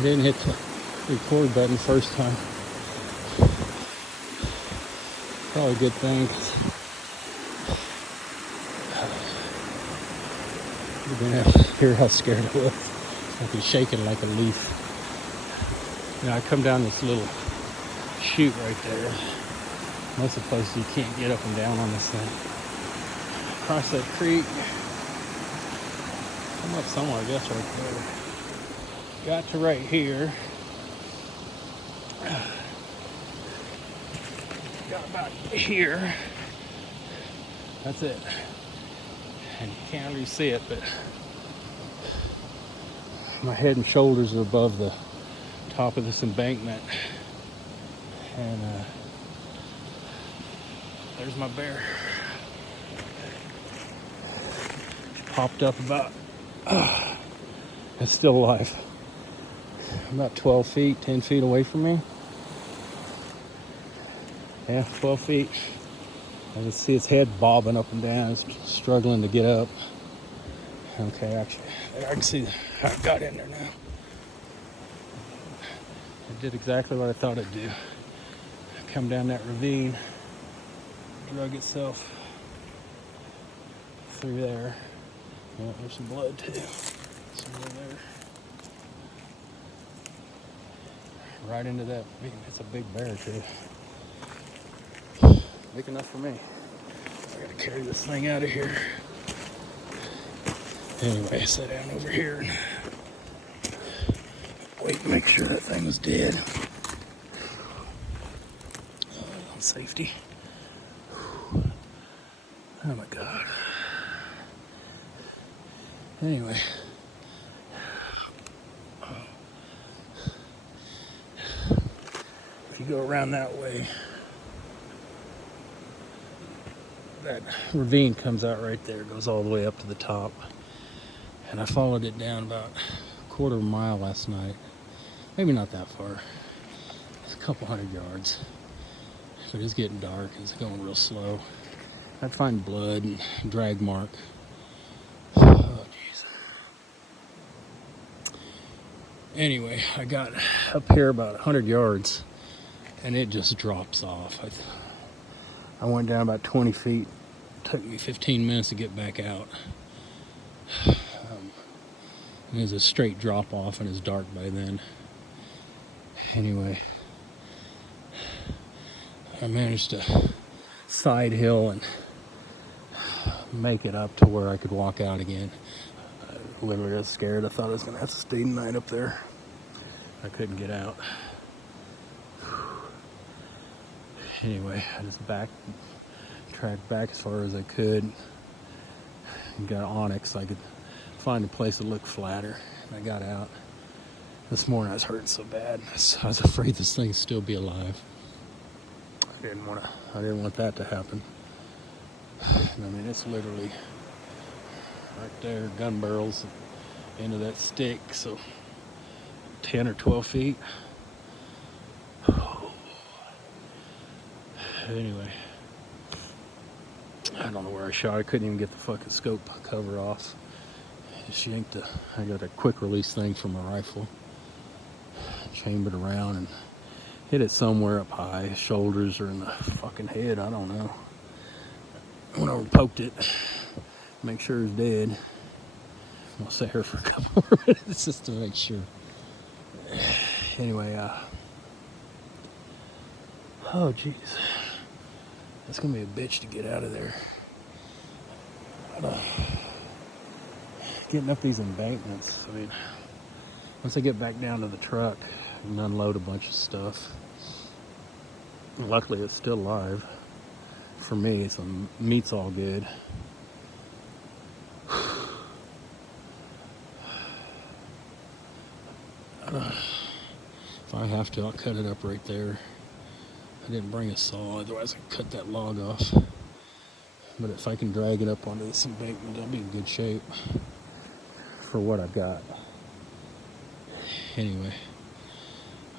I didn't hit the record button first time. Probably a good thing. You're gonna have to hear how scared I was. I'd be shaking like a leaf. You know, I come down this little chute right there. Most of the places you can't get up and down on this thing. Across that creek. I'm up somewhere, I guess, right there. Got to right here. Got about here. That's it. And you can't really see it, but my head and shoulders are above the top of this embankment. And there's my bear. She popped up about, it's still alive. About 12 feet, 10 feet away from me. Yeah, 12 feet. I can see its head bobbing up and down. It's struggling to get up. Okay, actually, I can see how it got in there now. It did exactly what I thought it'd do. Come down that ravine, drug itself through there. Oh, there's some blood too. Somewhere there. Right into that. It's a big bear too. Big enough for me. I gotta carry this thing out of here. Anyway, I sat down over here and wait to make sure that thing was dead. On safety. Oh my God. Anyway. If you go around that way, that ravine comes out right there, goes all the way up to the top. And I followed it down about a quarter of a mile last night. Maybe not that far. It's a couple hundred yards. But it's getting dark. It's going real slow. I'd find blood and drag mark. Oh, jeez. Anyway, I got up here about 100 yards and it just drops off. I went down about 20 feet. It took me 15 minutes to get back out. It was a straight drop off and it's dark by then. Anyway, I managed to side hill and make it up to where I could walk out again. I literally was scared. I thought I was going to have to stay the night up there. I couldn't get out. Anyway, I just tracked back as far as I could. And got Onyx so I could find a place that looked flatter. And I got out. This morning I was hurting so bad. I was afraid this thing would still be alive. I didn't want that to happen. And I mean, it's literally right there, gun barrels into that stick, so 10 or 12 feet. Anyway, I don't know where I shot. I couldn't even get the fucking scope cover off. I got a quick release thing for my rifle. Chambered around and hit it somewhere up high, shoulders or in the fucking head, I don't know. Went over and poked it, make sure it's dead. I'll sit here for a couple more minutes just to make sure. Anyway, oh jeez. It's gonna be a bitch to get out of there. Getting up these embankments, I mean, once I get back down to the truck and unload a bunch of stuff, luckily it's still alive. For me, so meat's all good. If I have to, I'll cut it up right there. I didn't bring a saw, otherwise I'd cut that log off. But if I can drag it up onto this embankment, I'll be in good shape for what I've got. Anyway,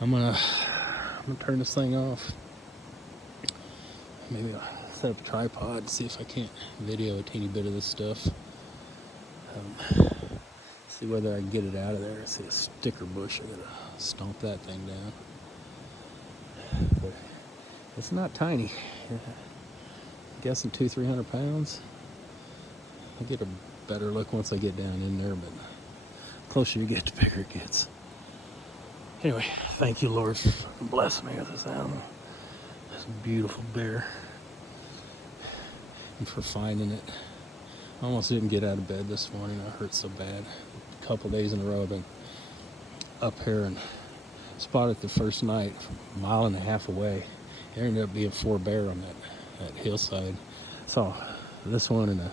I'm gonna turn this thing off. Maybe I'll set up a tripod, see if I can't video a teeny bit of this stuff. See whether I can get it out of there. I see a sticker bush. I gotta stomp that thing down. But it's not tiny. I'm guessing 200-300 pounds. I'll get a better look once I get down in there, but the closer you get, the bigger it gets. Anyway, thank you, Lord, for blessing me with this animal. This beautiful bear. And for finding it. I almost didn't get out of bed this morning. I hurt so bad. A couple days in a row I've been up here and spotted the first night, a mile and a half away. There ended up being 4 bear on that hillside. Saw this one and a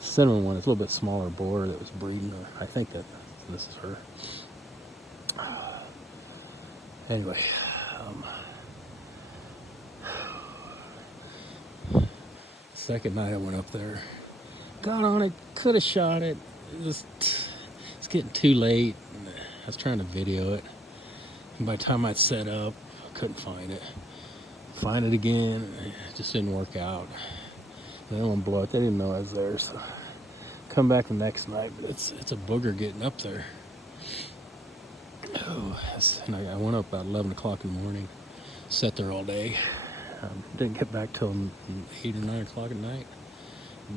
cinnamon one. It's a little bit smaller boar that was breeding. I think that this is her. Anyway, second night I went up there, got on it, could have shot it. It's getting too late. I was trying to video it, and by the time I'd set up, I couldn't find it. Find it again, it just didn't work out. They didn't want to blow it. They didn't know I was there, so come back the next night. But it's a booger getting up there. Oh, and I went up about 11 o'clock in the morning, sat there all day. Didn't get back till 8 or 9 o'clock at night.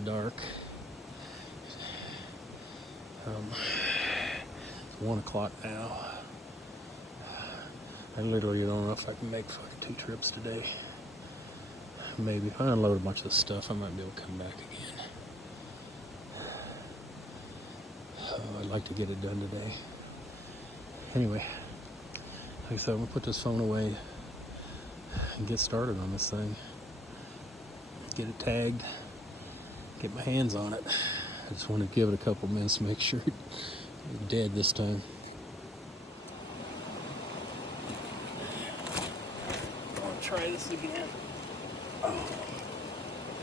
Dark. It's 1 o'clock now. I literally don't know if I can make fucking 2 trips today. Maybe if I unload a bunch of this stuff, I might be able to come back again. I'd like to get it done today. Anyway, like I said, I'm gonna put this phone away and get started on this thing. Get it tagged, get my hands on it. I just want to give it a couple minutes to make sure it's dead this time. I'll try this again. Oh,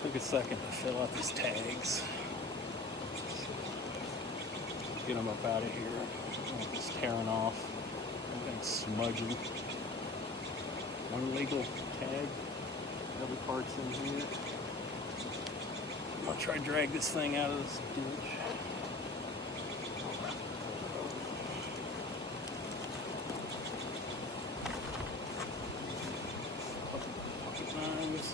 took a second to fill out these tags. Get them up out of here. Just tearing off. Everything's smudging. One legal tag. Other parts in here. I'll try to drag this thing out of this ditch. Pocket knives.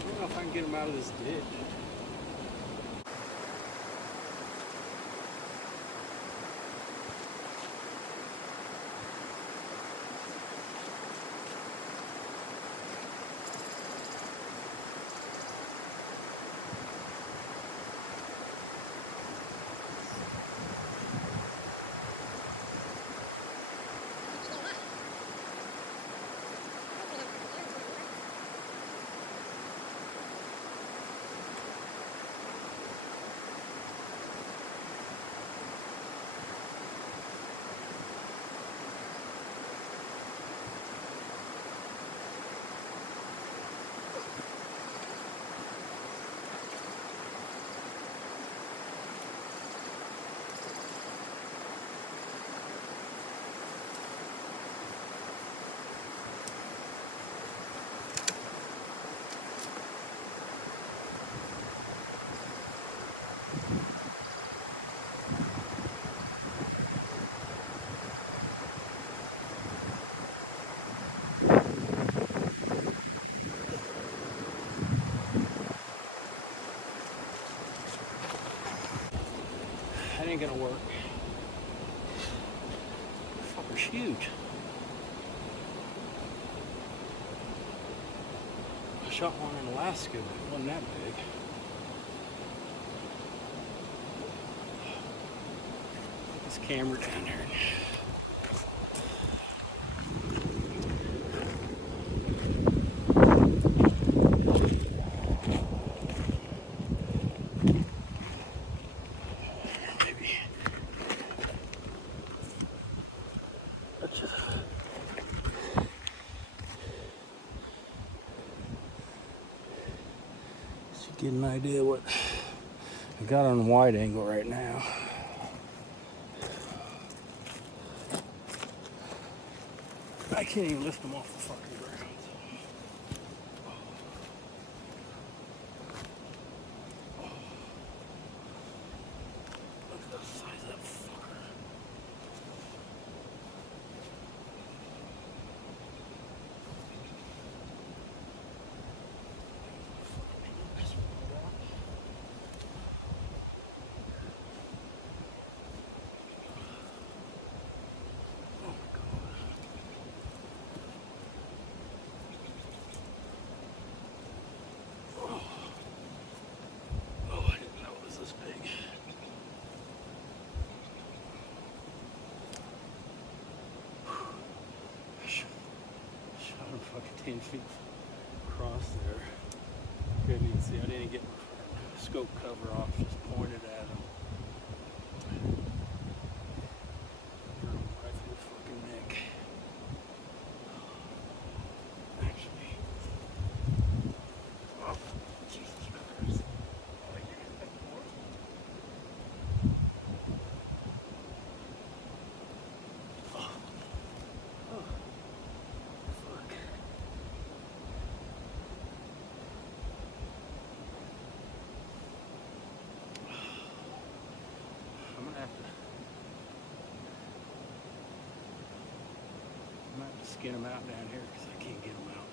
I don't know if I can get him out of this ditch. ain't gonna work. This fucker's huge. I shot one in Alaska, but it wasn't that big. Put this camera down there. Get an idea what I got on wide angle right now. I can't even lift them off the fucking ground. Look at the size of that fucker. Fucking 10 feet across there. Couldn't even see. I didn't get my scope cover off, just pointed at him. Right through the fucking neck. Actually. Oh, Jesus Christ. I'm gonna have to skin them out down here because I can't get them out.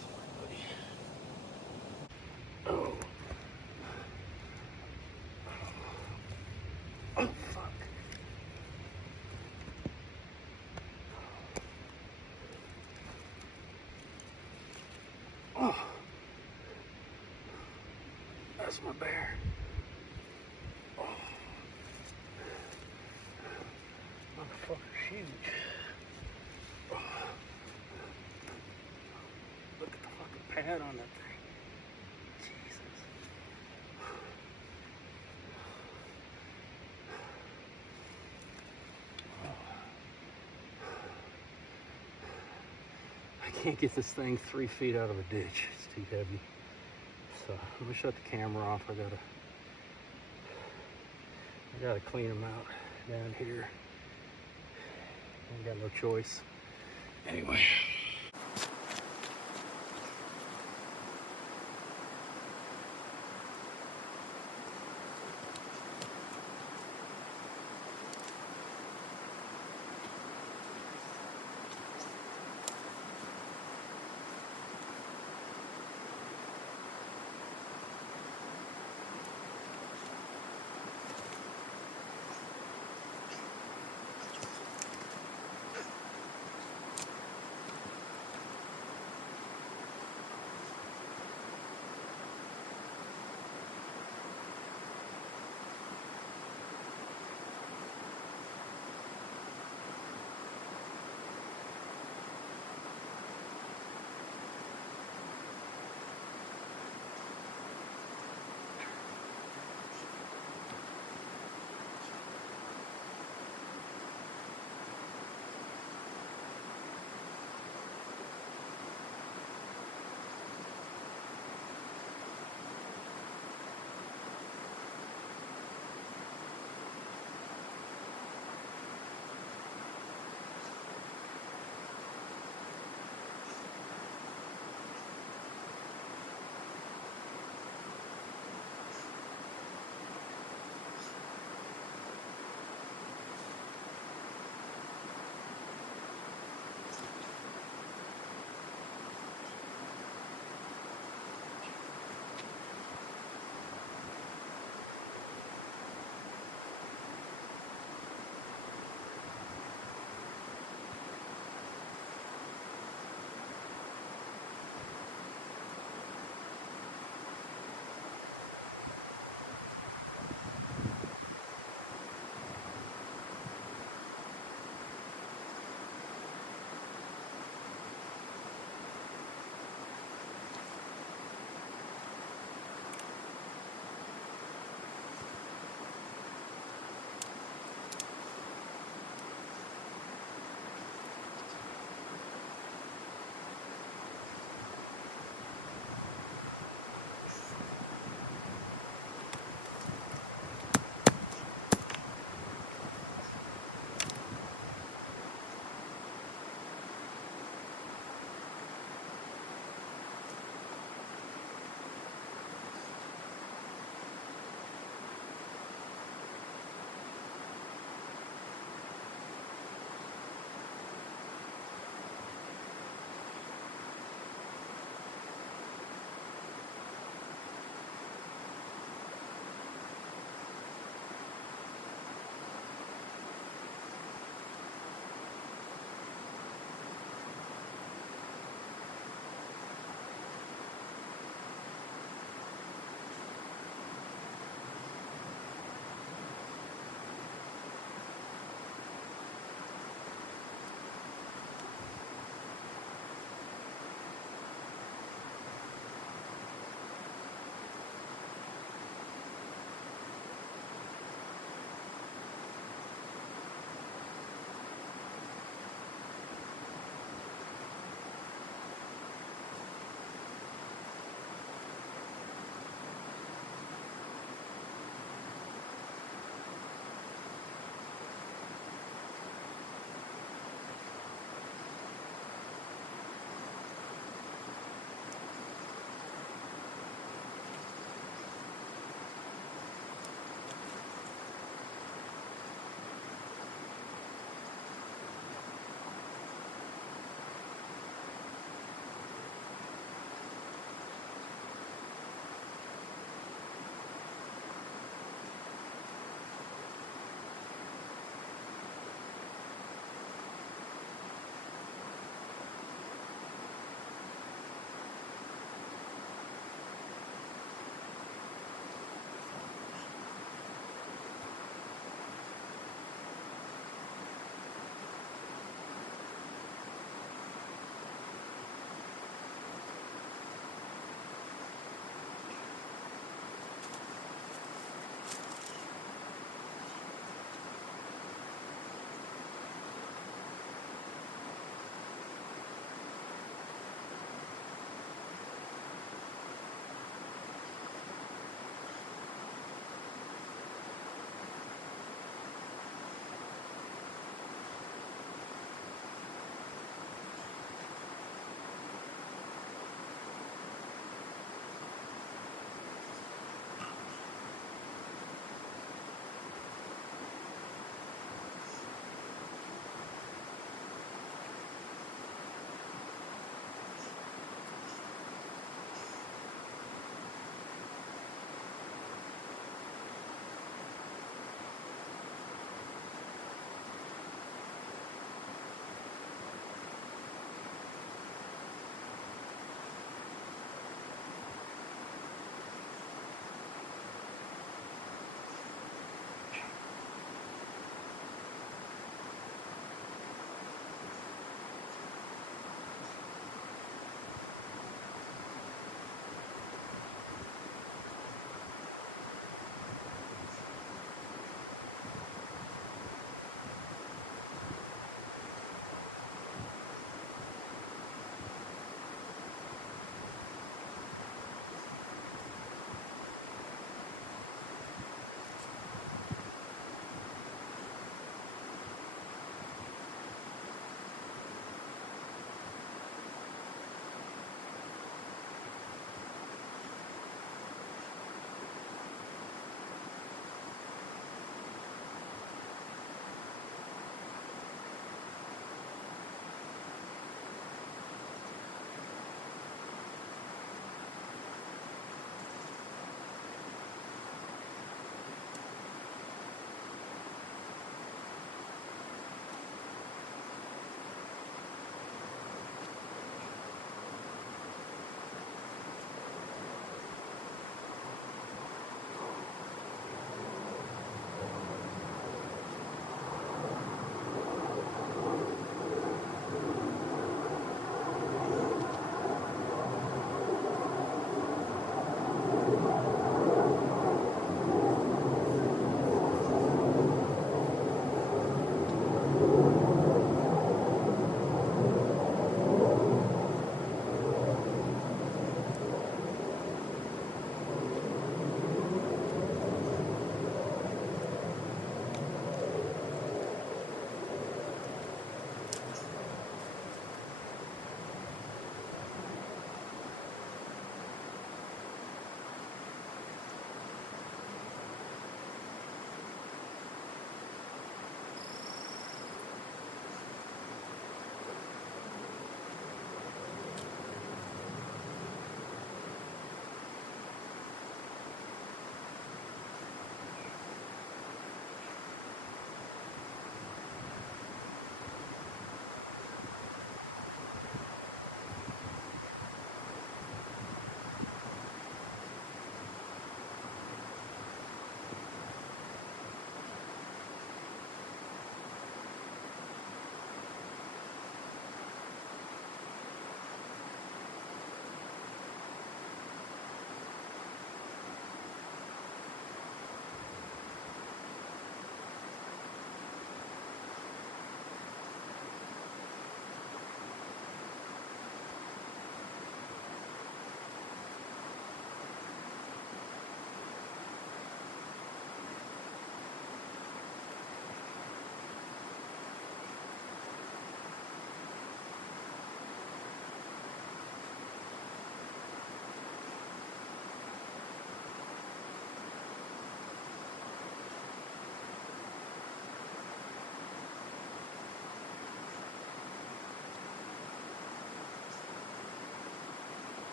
Sorry, buddy. Oh, fuck. Oh, that's my bear. Motherfucker's huge. Oh. Look at the fucking pad on that thing. Jesus. I can't get this thing 3 feet out of a ditch. It's too heavy. So I'm gonna shut the camera off. I gotta clean them out down here. I got no choice. Anyway.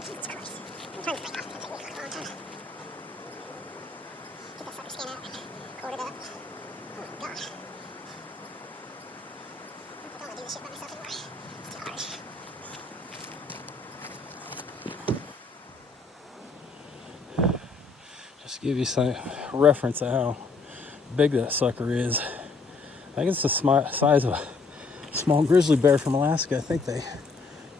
Jesus Christ. I'm trying to break off. It's going to take me a long time. Get that sucker skin out and cord it up. Oh, God. I don't want to do this shit by myself anymore. It's too hard. Just to give you some reference of how big that sucker is. I think it's the size of a small grizzly bear from Alaska. I think they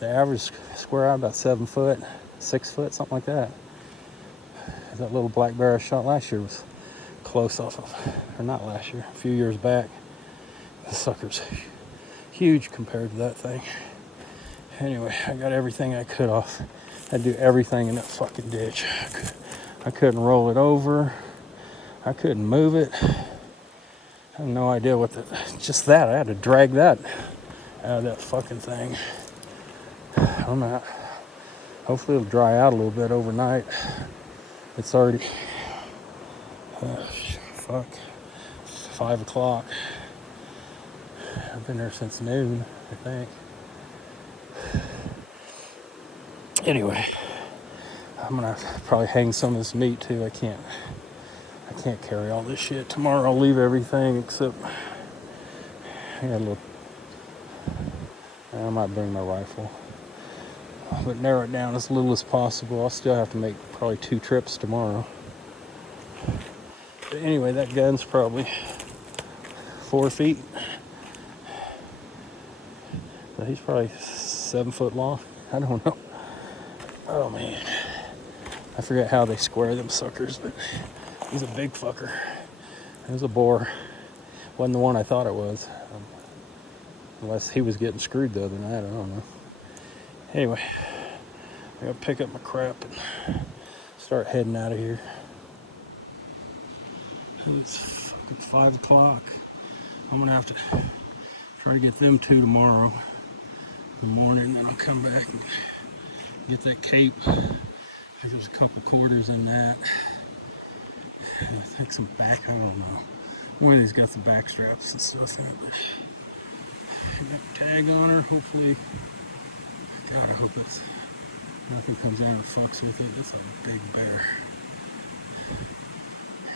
average square out about 7 foot, 6 foot, something like that. That little black bear I shot last year was close off of, or not last year, a few years back. The sucker's huge compared to that thing. Anyway, I got everything I could off. I had to do everything in that fucking ditch. I couldn't roll it over. I couldn't move it. I have no idea what just that. I had to drag that out of that fucking thing. I'm not. Hopefully it'll dry out a little bit overnight. It's already, 5 o'clock. I've been there since noon, I think. Anyway, I'm gonna probably hang some of this meat too. I can't carry all this shit. Tomorrow I'll leave everything except I might bring my rifle. But narrow it down as little as possible. I'll still have to make probably 2 trips tomorrow. But anyway, that gun's probably 4 feet. But he's probably 7 foot long. I don't know. Oh man. I forget how they square them suckers, but he's a big fucker. It was a boar. Wasn't the one I thought it was. Unless he was getting screwed the other night, I don't know. Anyway, I gotta pick up my crap and start heading out of here. It's fucking 5 o'clock. I'm gonna have to try to get them 2 tomorrow in the morning, then I'll come back and get that cape. I think there's a couple quarters in that. I think some back, I don't know. One of these got the back straps and stuff in it. Got a tag on her, hopefully. God, I hope nothing comes out and fucks with it. That's a big bear.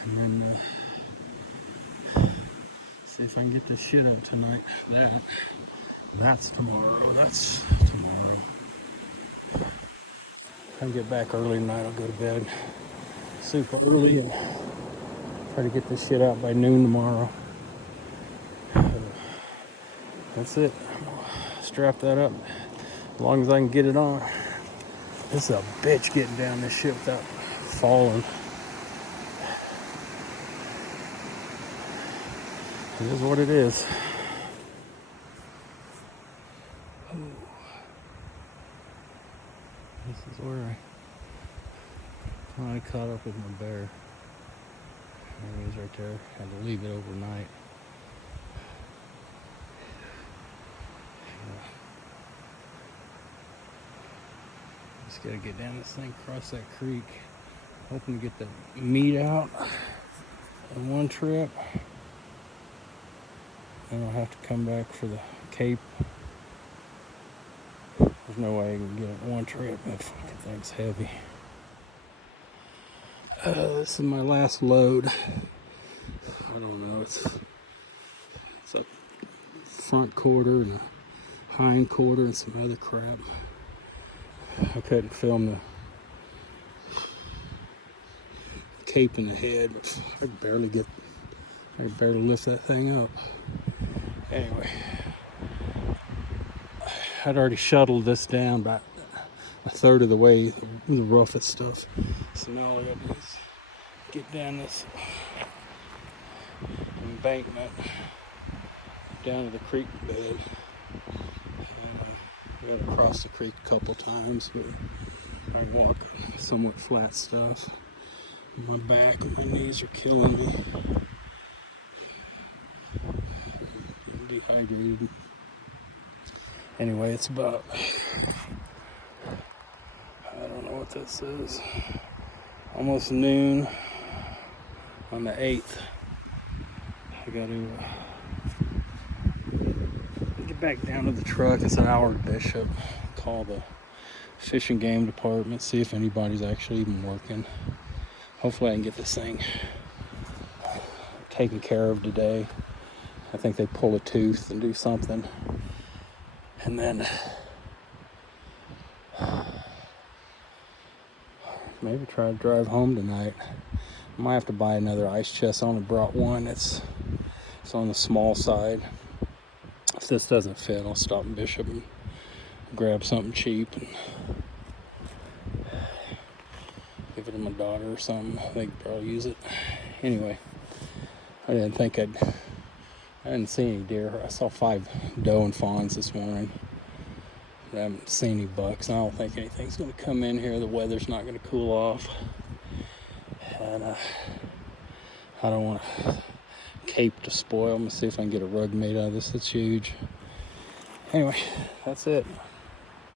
And then see if I can get this shit out tonight. That's tomorrow. That's tomorrow. If I can get back early tonight, I'll go to bed super early and try to get this shit out by noon tomorrow. That's it. Strap that up as long as I can get it on. This is a bitch getting down this shit without falling. It is what it is. Oh. This is where I finally caught up with my bear. There he is right there. Had to leave it overnight. Just gotta get down this thing, cross that creek. Hoping to get the meat out in one trip. Then I'll have to come back for the cape. There's no way I can get it in one trip. That fucking thing's heavy. This is my last load. I don't know. It's a front quarter and a hind quarter and some other crap. I couldn't film the cape in the head, but I could barely lift that thing up. Anyway, I'd already shuttled this down about a third of the way, the roughest stuff. So now all I gotta do is get down this embankment down to the creek bed. I gotta cross the creek a couple times, but I walk somewhat flat stuff. My back and my knees are killing me. I'm dehydrated. Anyway, it's about, I don't know what this is, almost noon on the 8th. I gotta get back down to the truck. It's an hour to Bishop. Call the Fish and Game Department, see if anybody's actually even working. Hopefully I can get this thing taken care of today. I think they pull a tooth and do something. And then maybe try to drive home tonight. I might have to buy another ice chest. I only brought one. It's on the small side. If this doesn't fit, I'll stop in Bishop and grab something cheap and give it to my daughter or something. They could probably use it. Anyway, I didn't see any deer. I saw 5 doe and fawns this morning. I haven't seen any bucks. I don't think anything's going to come in here. The weather's not going to cool off. And I don't want a cape to spoil. I'm going to see if I can get a rug made out of this. It's huge. Anyway, that's it.